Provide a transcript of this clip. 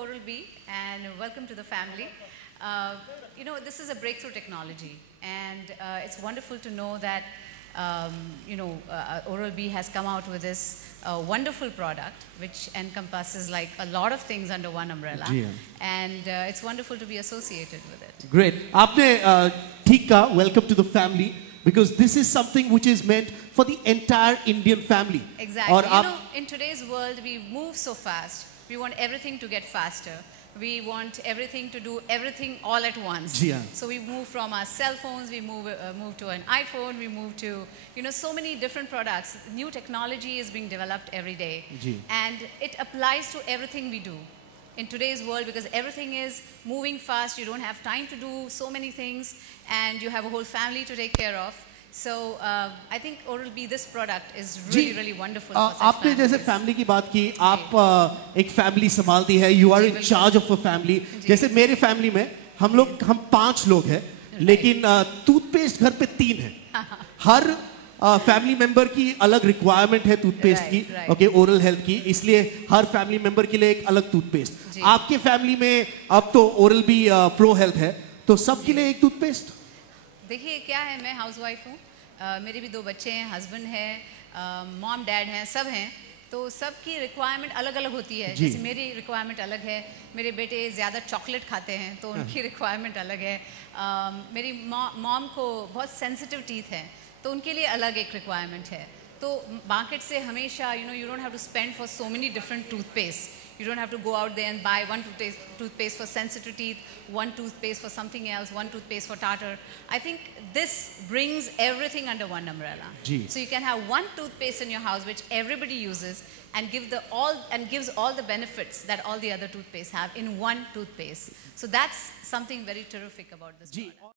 Oral-B and welcome to the family. This is a breakthrough technology, and it's wonderful to know that Oral-B has come out with this wonderful product which encompasses like a lot of things under one umbrella, and it's wonderful to be associated with it. Great. आपने ठीक कहा, welcome to the family, because this is something which is meant for the entire Indian family. Exactly. In today's world we move so fast. We want everything to get faster. We want everything to do everything all at once. So we move from our cell phones, we move to an iPhone, we move to so many different products. New technology is being developed every day, and it applies to everything we do in today's world, because everything is moving fast. You don't have time to do so many things, and you have a whole family to take care of. So I think Oral-B, this product is really wonderful. आपने जैसे family की बात की, आप एक family संभालती है, you are in charge of a family. जैसे मेरे फैमिली में हम 5 लोग हैं, लेकिन टूथपेस्ट घर पे 3 हैं. हर फैमिली मेंबर की अलग रिक्वायरमेंट है टूथपेस्ट की, ओके, ओरल हेल्थ की, इसलिए हर फैमिली मेंबर के लिए एक अलग टूथपेस्ट. आपके फैमिली में अब तो Oral-B प्रो हेल्थ है, तो सबके लिए एक टूथपेस्ट? देखिए क्या है, मैं हाउसवाइफ हूँ, मेरे भी 2 बच्चे हैं, हस्बैंड है, मॉम डैड हैं, सब हैं, तो सबकी रिक्वायरमेंट अलग अलग होती है. जैसे मेरी रिक्वायरमेंट अलग है, मेरे बेटे ज़्यादा चॉकलेट खाते हैं तो उनकी रिक्वायरमेंट अलग है. मेरी मॉम को बहुत सेंसिटिव टीथ हैं तो उनके लिए अलग एक रिक्वायरमेंट है. तो मार्केट से हमेशा you don't have to spend for so many different toothpaste. You don't have to go out there and buy one toothpaste for sensitive teeth, one toothpaste for something else, one toothpaste for tartar. I think this brings everything under one umbrella. So you can have one toothpaste in your house which everybody uses and gives all the benefits that all the other toothpaste have in one toothpaste. So that's something very terrific about this product.